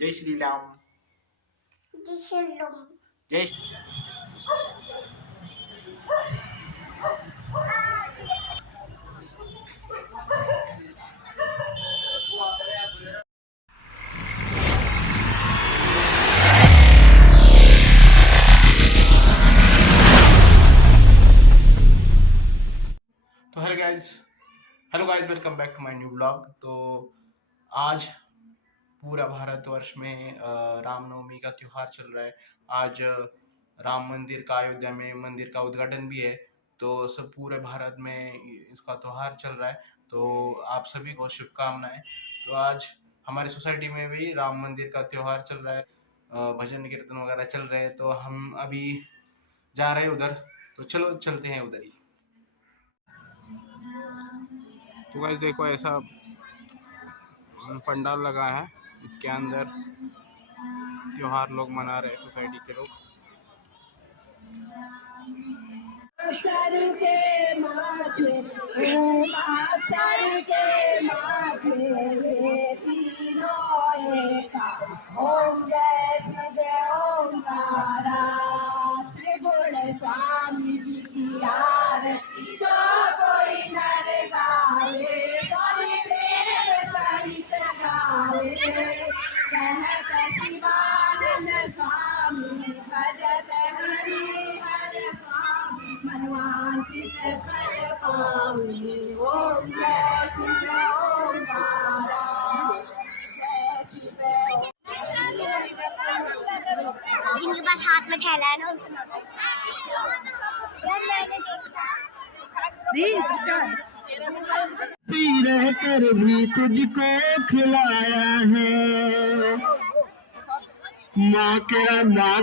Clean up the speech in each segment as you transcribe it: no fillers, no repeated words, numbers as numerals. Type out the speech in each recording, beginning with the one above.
जय श्री राम। जय श्री राम। जय तो hello guys, welcome back to my new blog. तो आज पूरा भारतवर्ष में रामनवमी का त्योहार चल रहा है। आज राम मंदिर का, अयोध्या में मंदिर का उद्घाटन भी है। तो सब पूरे भारत में इसका त्योहार चल रहा है। तो आप सभी को शुभकामनाएं। तो आज हमारी सोसाइटी में भी राम मंदिर का त्योहार चल रहा है। भजन कीर्तन वगैरह चल रहे हैं। तो हम अभी जा रहे हैं उधर। तो चलो चलते हैं उधर ही। तो गाइस देखो, ऐसा पंडाल लगा है। इसके अंदर त्योहार लोग मना रहे हैं, सोसाइटी के लोग। सर के माथे सर के माथे तीनों एका ओम जय ओंकारा त्रिगुण स्वामी जी की आरती जो कोई नर गावे कोई देव सहित गावे कहत शिवानंद स्वामी भजत हरि हर स्वामी मनवांचित फल पावे ओम जय शिव ओंकारा जय शिव। जिनके पास हाथ में थैला है ना रह कर भी तुझको खिलाया है। माँ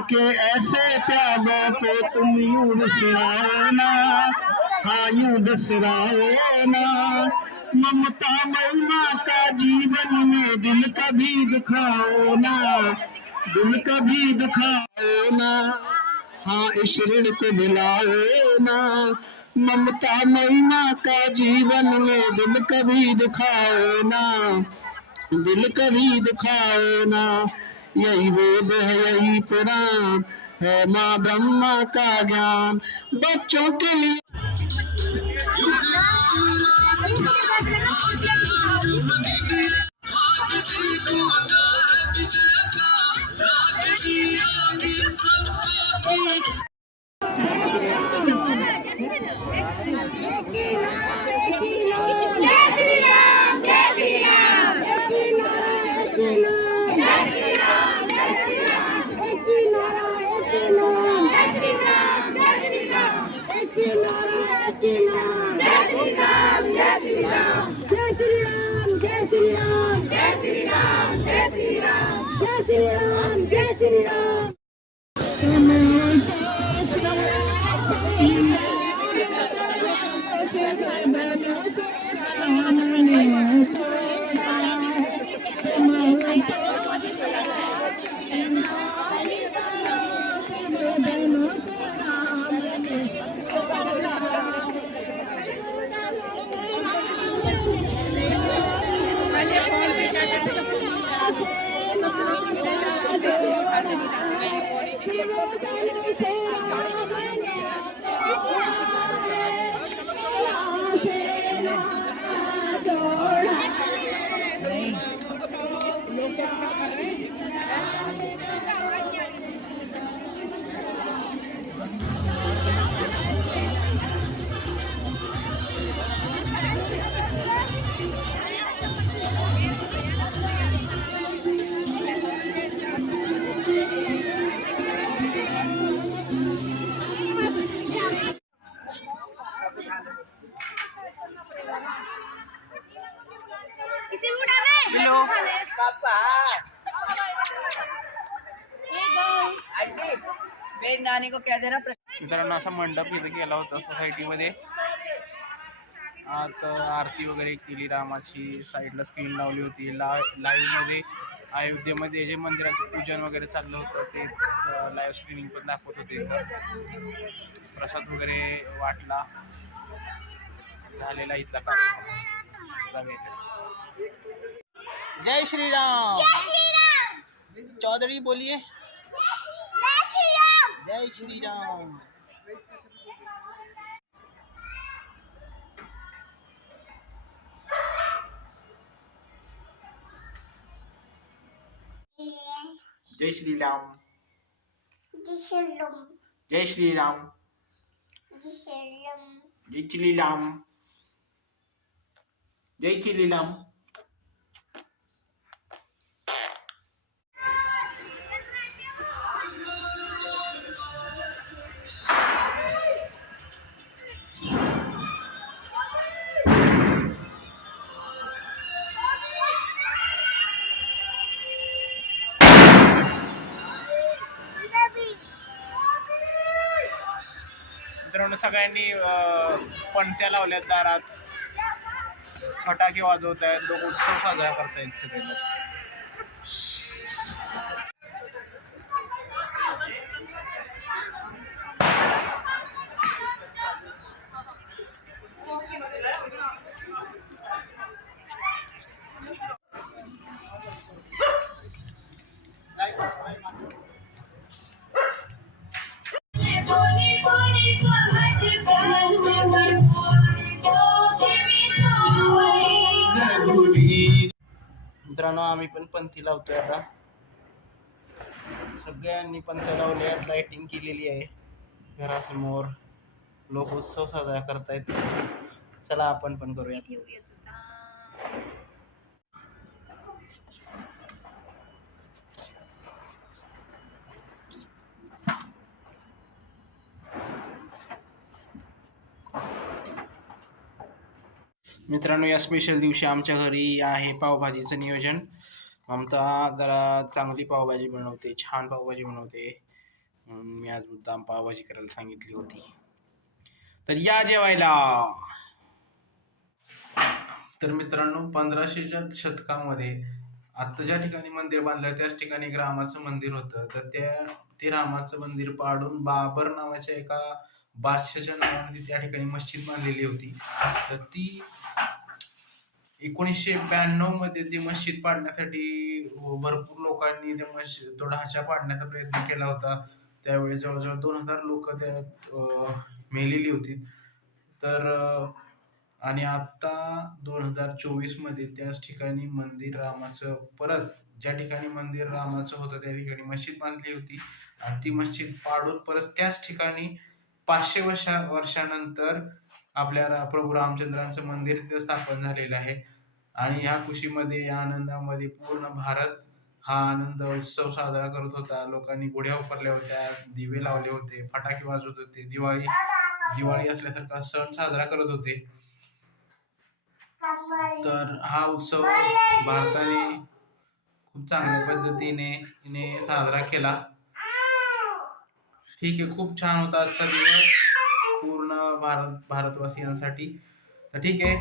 के ऐसे त्यागों को तुम यूं बिसराओ ना, हाँ यूं बिसराओ ना। ममता महिमा का जीवन में दिल कभी दुखाओ ना, दिल कभी दुखाओ ना, हाँ इस ऋण को भुलाओ ना। ममता महिमा का जीवन में दिल कभी दुखाओ ना, दिल कभी दुखाओ ना। यही वेद है, यही पुराण है, माँ ब्रह्मा का ज्ञान बच्चों के लिए। नानी को क्या देना मित्रांनो, असा मंडप इथे केला होता सोसायटीमध्ये। आता आरती वगैरे केली रामाची, साईडला स्क्रीन लावली होती। लाईव्ह मध्ये अयोध्येमध्ये जे मंदिराचं पूजन वगैरे चाललं होतं ते लाईव्ह स्क्रीनिंग पण दाखवत होते। प्रसाद वगैरे वाटला, झालेला इथला कार्यक्रम। जय श्रीराम। जय श्री राम। चौधरी बोलिए जय श्री राम। जय श्री राम। जय श्री राम। जय श्री राम। जय श्री राम। जय श्री राम। जय श्री राम। जय श्री राम। मित्रांनो सगळ्यांनी पणत्या लावल्यात दारात, फटाके वाजवत आहेत, लोक उत्सव साजरा करतायत सगळे लोक. मित्रांनो आम्ही पण पंथी लावतोय आता. सगळ्यांनी पंथ्या लावल्या आहेत, लाइटिंग केलेली आहे घरासमोर, लोक उत्सव साजरा करतायत. चला आपण पण करूया. मित्रांनो या स्पेशल दिवशी आमच्या घरी आहे पावभाजीचं नियोजन. ममता जरा चांगली पावभाजी बनवते, छान पावभाजी बनवते, म्हणून मी आज मुद्दाम पावभाजी करायला सांगितली होती. तर या जेवायला. तर मित्रांनो 1500च्या शतकामध्ये आता ज्या ठिकाणी मंदिर बांधलं त्याच ठिकाणी एक रामाचं मंदिर होतं. तर ते रामाचं मंदिर पाडून बाबर नावाच्या एका बादशाच्या नावाने त्या ठिकाणी मस्जिद बांधलेली होती. तर ती 1992 मध्ये ती मस्जिद पाडण्यासाठी भरपूर लोकांनी तो ढांचा पाडण्याचा प्रयत्न केला होता. त्यावेळी जवळजवळ 2000 लोक त्यात मेलेली होती. तर आणि आता 2024 मध्ये त्याच ठिकाणी मंदिर रामाचं, परत ज्या ठिकाणी मंदिर रामाचं होतं त्या ठिकाणी मस्जिद बांधली होती. आणि ती मस्जिद पाडून परत त्याच ठिकाणी 500 वर्षानंतर आपल्या प्रभू रामचंद्रांचं मंदिर तिथे स्थापन झालेलं आहे. आणि ह्या खुशीमध्ये, या आनंदामध्ये पूर्ण भारत हा आनंद उत्सव साजरा करत होता. लोकांनी गुढ्या उभारल्या होत्या, दिवे लावले होते, फटाके वाजवत होते, दिवाळी असल्यासारखा सण साजरा करत होते. तर हा उत्सव भारताने खूप चांगल्या पद्धतीने साजरा केला. ठीक आहे, खूप छान होता आजचा दिवस पूर्ण भारतवासियांसाठी. तर ठीक आहे,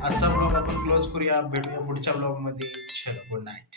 आजचा ब्लॉग आपण क्लोज करूया. भेटूया पुढच्या ब्लॉग मध्ये. चलो, गुड नाईट.